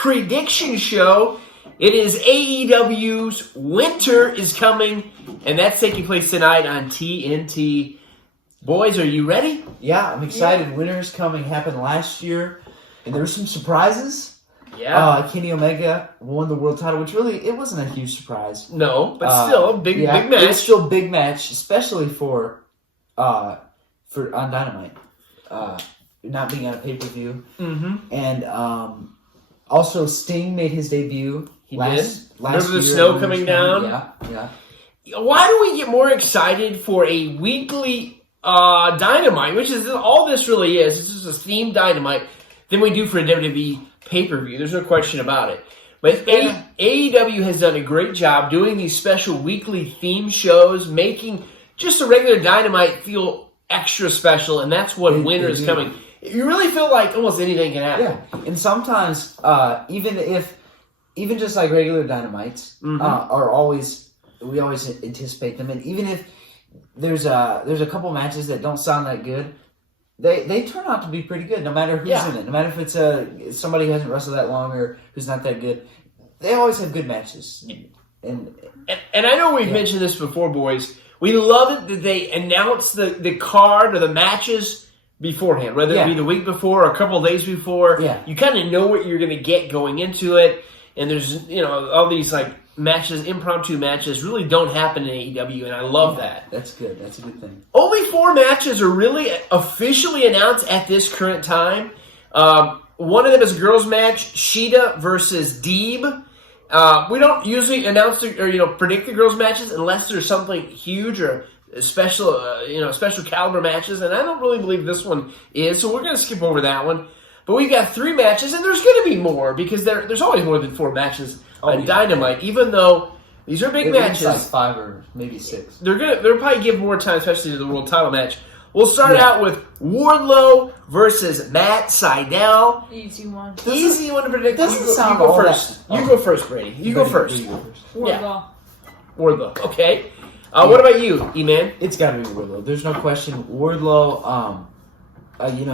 prediction show. It is AEW's Winter is Coming, and that's taking place tonight on TNT. Boys, are you ready? Yeah, I'm excited. Yeah. Winter is Coming happened last year, and there were some surprises. Yeah. Kenny Omega won the world title, which really, it wasn't a huge surprise. No, but still, big match. It's still a big match, especially for on Dynamite. Not being on a pay-per-view. Mm-hmm. And also, Sting made his debut. He did. Remember the snow coming down? Yeah. Why do we get more excited for a weekly Dynamite, which is all this really is? This is a themed Dynamite, than we do for a WWE pay-per-view. There's no question about it. But AEW has done a great job doing these special weekly theme shows, making just a regular Dynamite feel extra special, and that's what Winter is Coming. You really feel like almost anything can happen. Yeah, and sometimes even just like regular Dynamites are always, we always anticipate them, and even if there's a couple matches that don't sound that good, they turn out to be pretty good, no matter who's in it, no matter if it's somebody who hasn't wrestled that long or who's not that good. They always have good matches. And I know we've mentioned this before, boys. We love it that they announce the card or the matches beforehand, whether it be the week before or a couple of days before. Yeah. You kind of know what you're going to get going into it. And there's, all these like matches, impromptu matches really don't happen in AEW, and I love that. That's good. That's a good thing. Only 4 matches are really officially announced at this current time. One of them is a girls' match, Sheeta versus Deeb. We don't usually announce or predict the girls' matches unless there's something huge or special caliber matches, and I don't really believe this one is, so we're going to skip over that one. But we've got 3 matches, and there's going to be more because there's always more than 4 matches on Dynamite, even though these are big matches. Like 5 or maybe 6. They'll probably give more time, especially to the world title match. We'll start out with Wardlow versus Matt Sydal. Easy one. Easy one to predict. Doesn't you sound go all first. that. You go first, Brady. You go first. Wardlow. Wardlow. Okay. What about you, E-Man? It's got to be Wardlow. There's no question. Wardlow,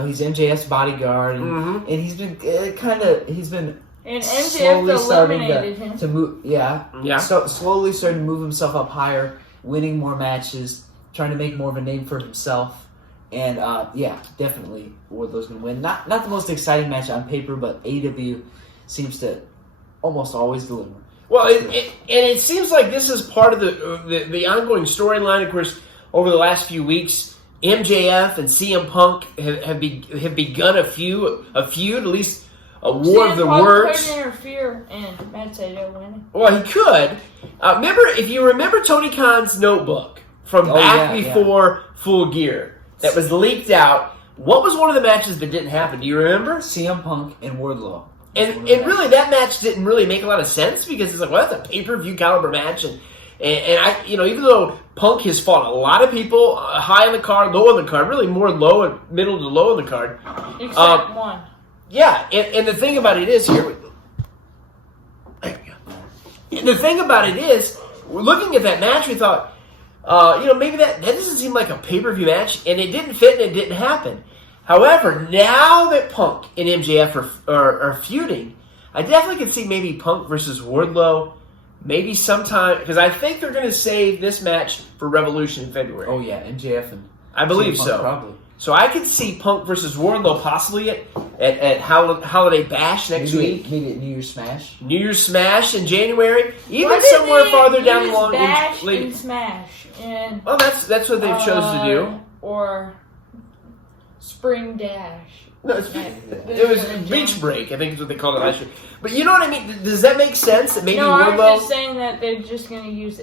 he's MJF's bodyguard, and he's been And slowly MJF eliminated him. to move. Yeah. So slowly starting to move himself up higher, winning more matches, trying to make more of a name for himself. And definitely Wardlow's gonna win. Not the most exciting match on paper, but AEW seems to almost always deliver. Well, it seems like this is part of the ongoing storyline. Of course, over the last few weeks, MJF and CM Punk have begun a feud, at least a war of the words. CM Punk could interfere and Matt Sydal winning. Well, he could. If you remember Tony Khan's notebook from back before Full Gear that was leaked out, what was one of the matches that didn't happen? Do you remember? CM Punk and Wardlow. And really, that match didn't really make a lot of sense because it's like, well, that's a pay-per-view caliber match, and I, even though Punk has fought a lot of people high on the card, low on the card, really more low and middle to low on the card, except one. Yeah, and the thing about it is here. There we go. And the thing about it is, we're looking at that match, we thought, maybe that doesn't seem like a pay-per-view match, and it didn't fit and it didn't happen. However, now that Punk and MJF are feuding, I definitely can see maybe Punk versus Wardlow, maybe sometime, because I think they're going to save this match for Revolution in February. Oh yeah, MJF and I believe Punk so. Probably. So I could see Punk versus Wardlow possibly at Holiday Bash next week. Maybe at New Year's Smash. New Year's Smash in January, even somewhere farther down the line. Bash and Smash. And, well, that's what they've chosen to do. Or Spring Dash. No, it was Beach Break, I think is what they called it last year. But you know what I mean? Does that make sense? That maybe I Wardlow... was just saying that they're just going to use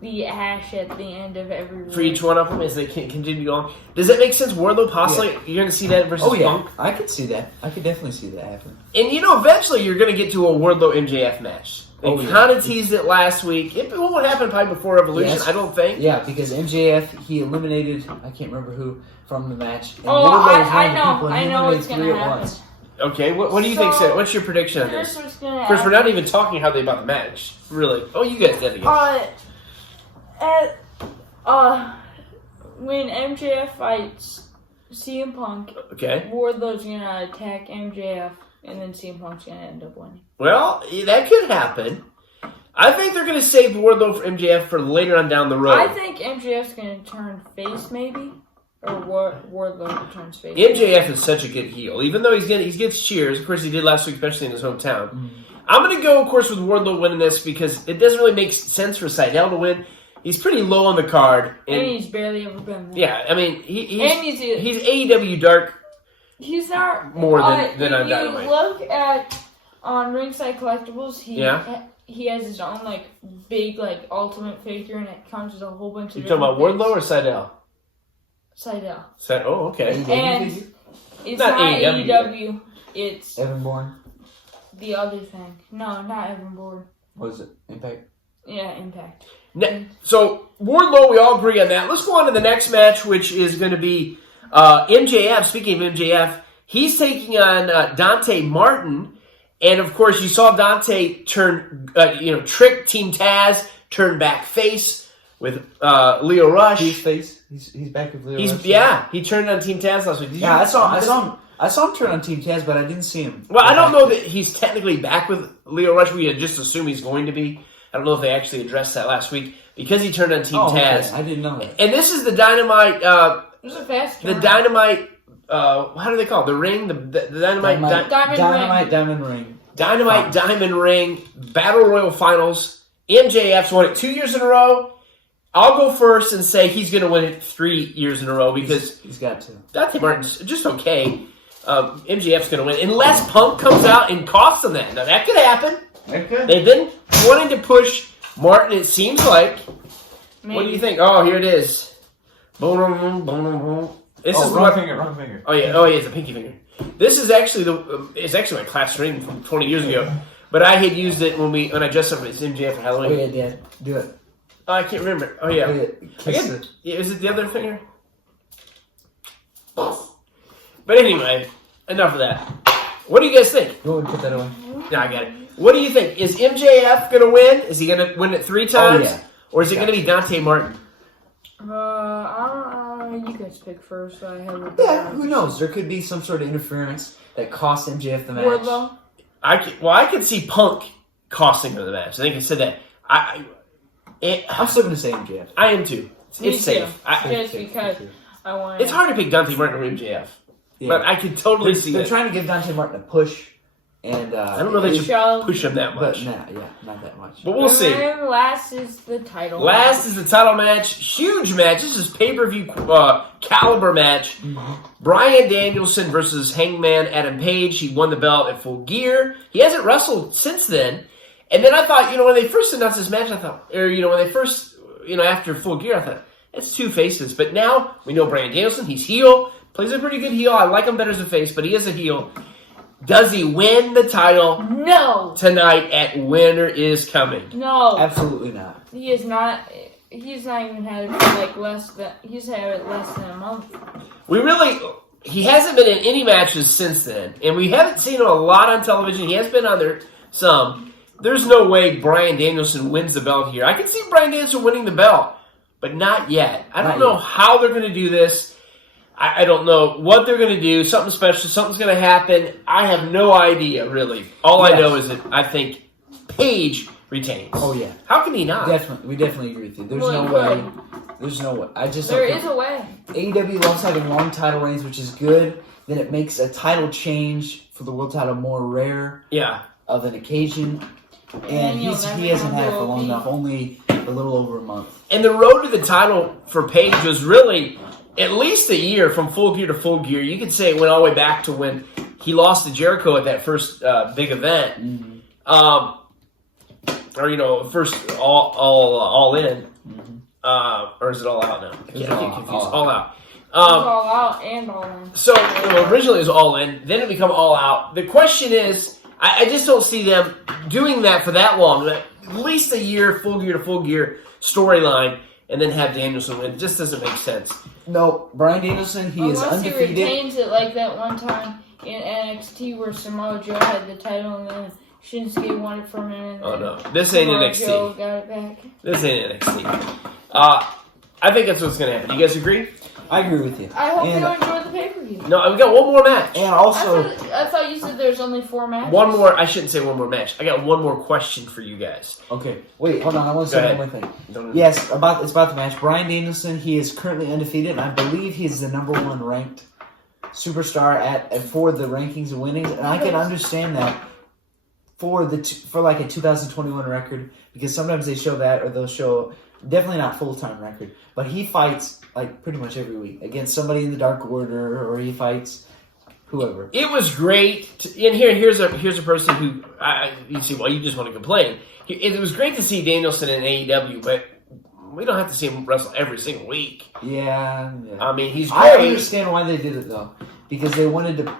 the ash at the end of every week. For each one of them as they can continue on. Does that make sense? Wardlow possibly, you're going to see that versus Punk? I could see that. I could definitely see that happen. And eventually you're going to get to a Wardlow MJF match. They kind of teased it last week. It won't happen probably before Evolution, I don't think. Yeah, because MJF, he eliminated, I can't remember who, from the match. And I know what's going to happen. Okay, what do you think, Seth? What's your prediction on this? Of course, we're not even talking how they about the match. Really. Oh, you guys did it again. When MJF fights CM Punk, okay, Wardlow's going to attack MJF and then CM Punk's gonna end up winning. Well, that could happen. I think they're going to save Wardlow for MJF for later on down the road. I think MJF's gonna turn face, maybe, or Wardlow turns face. MJF is such a good heel, even though he gets cheers. Of course, he did last week, especially in his hometown. Mm-hmm. I'm going to go, of course, with Wardlow winning this because it doesn't really make sense for Seidel to win. He's pretty low on the card, and he's barely ever been there. Yeah, I mean, he's he's AEW Dark. He's not more than on if Dynamite. you look at on Ringside Collectibles, he has his own like big like ultimate figure, and it comes with a whole bunch of. You talking about Wardlow or Seidel? Seidel. Oh, okay. And it's Not not AEW. AEW. It's Evan Bourne. the other thing. No, not Evan Bourne. What is it? Impact. Yeah, Impact. So Wardlow, we all agree on that. Let's go on to the next match, which is going to be MJF. Speaking of MJF, he's taking on Dante Martin. And, of course, you saw Dante trick Team Taz, turn back face with Leo Rush. He's face. He's back with Leo Rush. Yeah, he turned on Team Taz last week. I saw him turn on Team Taz, but I didn't see him. Well, I don't know that he's technically back with Leo Rush. We had just assumed he's going to be. I don't know if they actually addressed that last week because he turned on Team Taz. Okay. I didn't know that. And this is the Dynamite. It was a fast turn. The Dynamite. How do they call it? The ring. The Dynamite. Diamond Ring. Dynamite Diamond Ring Battle Royal Finals. MJF's won it 2 years in a row. I'll go first and say he's going to win it 3 years in a row because he's got to. Dante Martin's just okay. MJF's going to win unless Punk comes out and costs him that. Now that could happen. Okay. They've been wanting to push Martin. It seems like. Maybe. What do you think? Oh, here it is. Boom, boom, boom, boom. This is wrong finger. Oh yeah, it's a pinky finger. This is actually it's actually my class ring from 20 years ago, but I had used it when I dressed up as MJF for Halloween. Oh yeah, Dad, do it. Oh, I can't remember. Oh yeah, Kiss it. Is it the other finger? But anyway, enough of that. What do you guys think? Go and put that away. No, I got it. What do you think? Is MJF going to win? Is he going to win it 3 times? Oh, yeah. Or is it going to be Dante Martin? You guys pick first. I have Yeah, who knows? There could be some sort of interference that costs MJF the match. Wardlow. I could see Punk costing him the match. I think I said that. I'm still going to say MJF. I am too. It's safe. Just because I want. It's hard to pick Dante Martin or MJF. Yeah. But I could totally see They're it. trying to give Dante Martin a push, and I don't know that you should push him that but much. not that much. But we'll see. And last is the title. Last is the title match. Huge match. This is pay-per-view caliber match. Mm-hmm. Bryan Danielson versus Hangman Adam Page. He won the belt at Full Gear. He hasn't wrestled since then. And then I thought, when they first announced this match, when they first, after Full Gear, I thought, it's 2 faces. But now we know Bryan Danielson. He's heel. Plays a pretty good heel. I like him better as a face, but he is a heel. Does he win the title tonight at Winter is Coming? No. Absolutely not. He is not. He's not even had it for he's had it less than a month. He hasn't been in any matches since then, and we haven't seen him a lot on television. He has been on there some. There's no way Bryan Danielson wins the belt here. I can see Bryan Danielson winning the belt, but not yet. I don't know how they're going to do this. I don't know what they're going to do. Something special. Something's going to happen. I have no idea, really. All I know is that I think Page retains. Oh, yeah. How can he not? We definitely agree with you. There's no way. There's no way. There is a way. AEW loves having long title reigns, which is good. Then it makes a title change for the world title more rare of an occasion. And he hasn't had it for long enough. Only a little over a month. And the road to the title for Page was really at least a year from Full Gear to Full Gear. You could say it went all the way back to when he lost to Jericho at that first big event. Mm-hmm. First all in. Mm-hmm. Or is it all out now? I get confused. All out. It's all out and all in. So originally it was all in, then it became all out. The question is, I just don't see them doing that for that long. At least a year, Full Gear to Full Gear storyline, and then have Danielson win. It just doesn't make sense. No, Bryan Danielson, he is undefeated. He retains it like that one time in NXT where Samoa Joe had the title and then Shinsuke won it from him. And no, this ain't Samoa NXT. Joe got it back. This ain't NXT. I think that's what's going to happen. You guys agree? I agree with you. I hope And- you enjoy the pay-per-view. No, we got one more match. And also, I thought you said there's only 4 matches. One more. I shouldn't say one more match. I got one more question for you guys. okay, wait, hold on. I want to Go say ahead. one more thing. Don't- Yes, it's about the match. Bryan Danielson, he is currently undefeated, and I believe he's the number 1 ranked superstar for the rankings and winnings, and I can understand that for like a 2021 record, because sometimes they show that, or they'll show definitely not full-time record, but he fights like pretty much every week against somebody in the Dark Order, or he fights whoever. It was great. And here's a person who you see. Well, you just want to complain. It was great to see Danielson in AEW, but we don't have to see him wrestle every single week. Yeah. I mean, he's I great. understand why they did it though, because they wanted to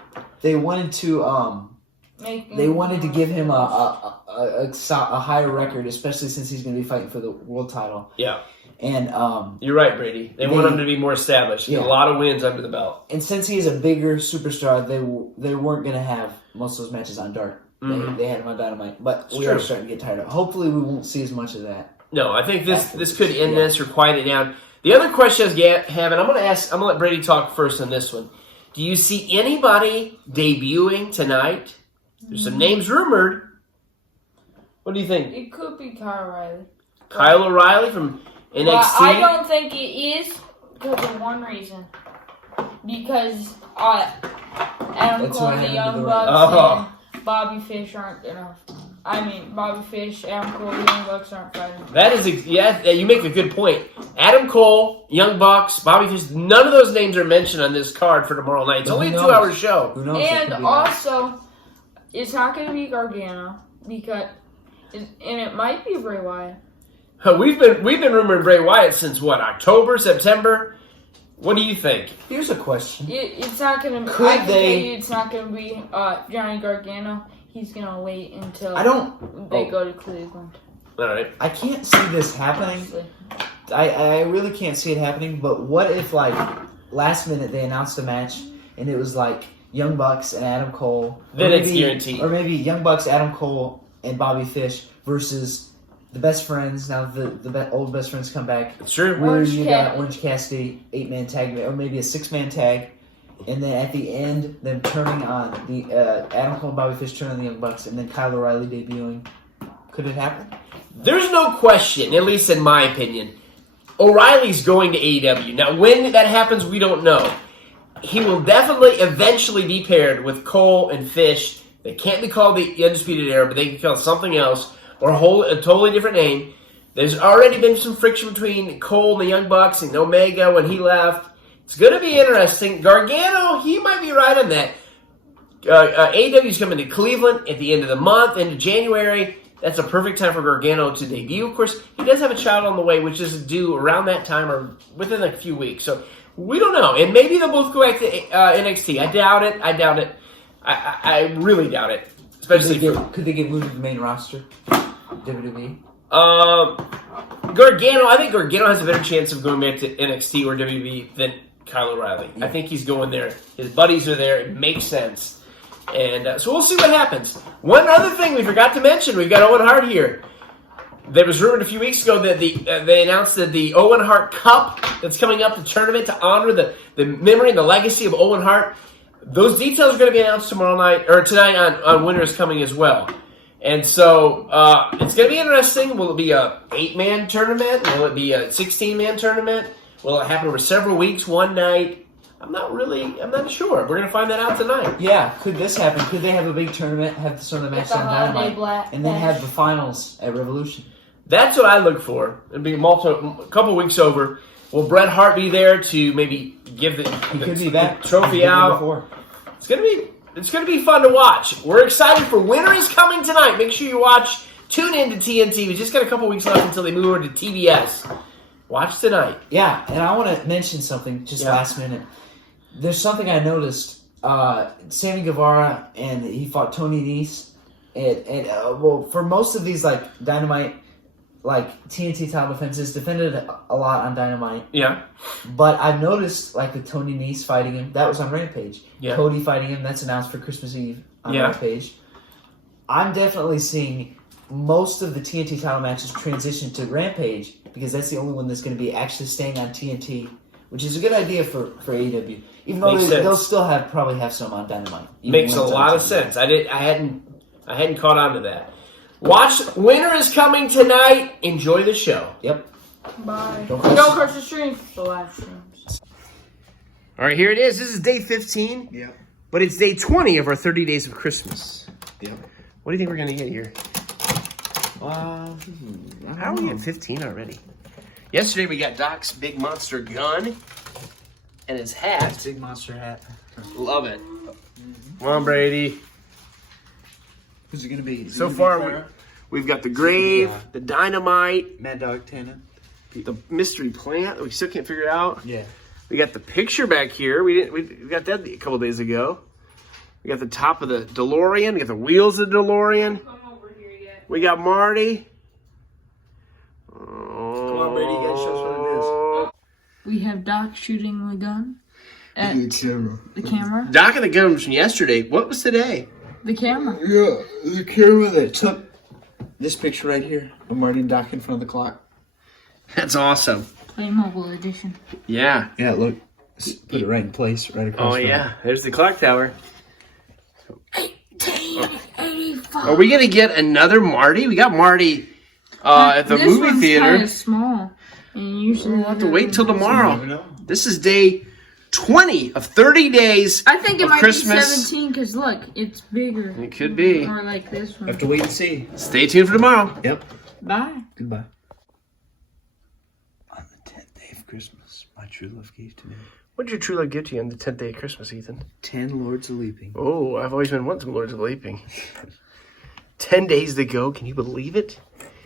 give him a higher record, especially since he's going to be fighting for the world title. Yeah. And you're right, Brady. They want him to be more established. Get a lot of wins under the belt. And since he is a bigger superstar, they weren't going to have most of those matches on Dark. Mm-hmm. They had him on Dynamite, but It's we true. are starting to get tired of it. Hopefully, we won't see as much of that. No, I think this could end this or quiet it down. The other question I have, and I'm going to let Brady talk first on this one. Do you see anybody debuting tonight? There's some names rumored. What do you think? It could be Kyle O'Reilly. Kyle O'Reilly from NXT? Well, I don't think it is because of one reason. Because Adam That's Cole what and the happened Young to the Bucks and Bobby Fish aren't enough. I mean, Bobby Fish, Adam Cole, the Young Bucks aren't fighting. That is, you make a good point. Adam Cole, Young Bucks, Bobby Fish, none of those names are mentioned on this card for tomorrow night. It's only a 2-hour show. Who knows? It And could be also, it's not going to be Gargano because, and it might be Bray Wyatt. We've been rumoring Bray Wyatt since what, October, September? What do you think? Here's a question. It's not going to be. Could I can they- tell you it's not going to be Johnny Gargano. He's going to wait until they go to Cleveland. All right. I can't see this happening. Honestly. I really can't see it happening, but what if, like, last minute they announced a match and it was, like, Young Bucks and Adam Cole. Then it's guaranteed. Or maybe Young Bucks, Adam Cole, and Bobby Fish versus the Best Friends. Now the old Best Friends come back. It's true. Where Orange you got Cassidy. Orange Cassidy, 8-man tag, or maybe a 6-man tag. And then at the end, them turning on the Adam Cole and Bobby Fish turn on the Young Bucks, and then Kyle O'Reilly debuting. Could it happen? There's no question, at least in my opinion, O'Reilly's going to AEW. Now, when that happens, we don't know. He will definitely eventually be paired with Cole and Fish. They can't be called the Undisputed Era, but they can be called something else or a totally different name. There's already been some friction between Cole and the Young Bucks and Omega when he left. It's going to be interesting. Gargano, he might be right on that. AEW's coming to Cleveland at the end of the month, into January. That's a perfect time for Gargano to debut. Of course, he does have a child on the way, which is due around that time or within a few weeks. So we don't know. And maybe they'll both go back to NXT. I doubt it. I really doubt it. Especially Could they get moved to the main roster? WWE? Gargano, I think Gargano has a better chance of going back to NXT or WWE than Kyle O'Reilly. I think he's going there. His buddies are there. It makes sense. And so we'll see what happens. One other thing we forgot to mention, we've got Owen Hart here. There was rumored a few weeks ago that they announced that the Owen Hart Cup that's coming up, the tournament to honor the memory and the legacy of Owen Hart, those details are going to be announced tonight on Winter is Coming as well. And so it's going to be interesting. Will it be a 8-man tournament? Will it be a 16-man tournament? Will it happen over several weeks, one night? I'm not sure. We're going to find that out tonight. Yeah, could this happen? Could they have a big tournament, have some of the matches It's a on holiday Dynamite, black and then match. have the finals at Revolution? That's what I look for. It'll be a couple weeks over. Will Bret Hart be there to maybe give He could be the back. trophy He could be out? before. It's gonna be fun to watch. We're excited for Winter is Coming tonight. Make sure you watch. Tune in to TNT. We just got a couple weeks left until they move over to TBS. Watch tonight. Yeah, and I want to mention something just last minute. There's something I noticed. Sammy Guevara, and he fought Tony Nese. And for most of these, like, Dynamite, like, TNT title defenses, defended a lot on Dynamite. Yeah. But I've noticed, like, with Tony Nese fighting him, that was on Rampage. Yeah. Cody fighting him, that's announced for Christmas Eve on Yeah. Rampage. I'm definitely seeing most of the TNT title matches transition to Rampage, because that's the only one that's going to be actually staying on TNT, which is a good idea for AEW. Even though Makes sense. they'll still probably have some on Dynamite. even Makes when a it's on lot of TV. sense. I hadn't caught on to that. Winter is coming tonight. Enjoy the show. Yep. Bye. Don't Don't crush- crush the stream. The live streams. All right, here it is. This is day 15. Yep. But it's day 20 of our 30 days of Christmas. Yep. What do you think we're going to get here? I How are we at 15 already? Yesterday we got Doc's big monster gun and his hat. Big monster hat. Love it. Come on, Brady. Who's it gonna be? So far, we've got the grave, Yeah. the dynamite, Mad Dog Tana. the mystery plant. We still can't figure it out. Yeah. We got the picture back here. We got that a couple days ago. We got the top of the DeLorean. We got the wheels of the DeLorean. Come over here yet. We got Marty. Come on, Brady, you gotta show us what We have Doc shooting the gun at it is. Camera. the camera. Doc and the gun was from yesterday. What was today? The camera. Yeah, the camera that took this picture right here of Marty and Doc in front of the clock. That's awesome. Playmobil edition. Yeah. Yeah, look. Put it right in place, right across. Oh, yeah. There's the clock tower. 1885. Are we going to get another Marty? We got Marty at the this movie one's theater. Kind of small, and usually We'll have to wait till You never tomorrow. know. This is day 20 of 30 days I think it of might Christmas. be 17 because look, it's bigger. It could be. Or like this one. Have to wait and see. Stay tuned for tomorrow. Yep. Bye. Goodbye. On the 10th day of Christmas, my true love gave to me What did your true love give to you on the 10th day of Christmas, Ethan? 10 Lords of Leaping. Oh, I've always been wanting some Lords of Leaping. 10 days to go. Can you believe it?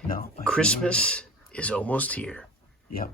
No. Christmas is almost here. Yep.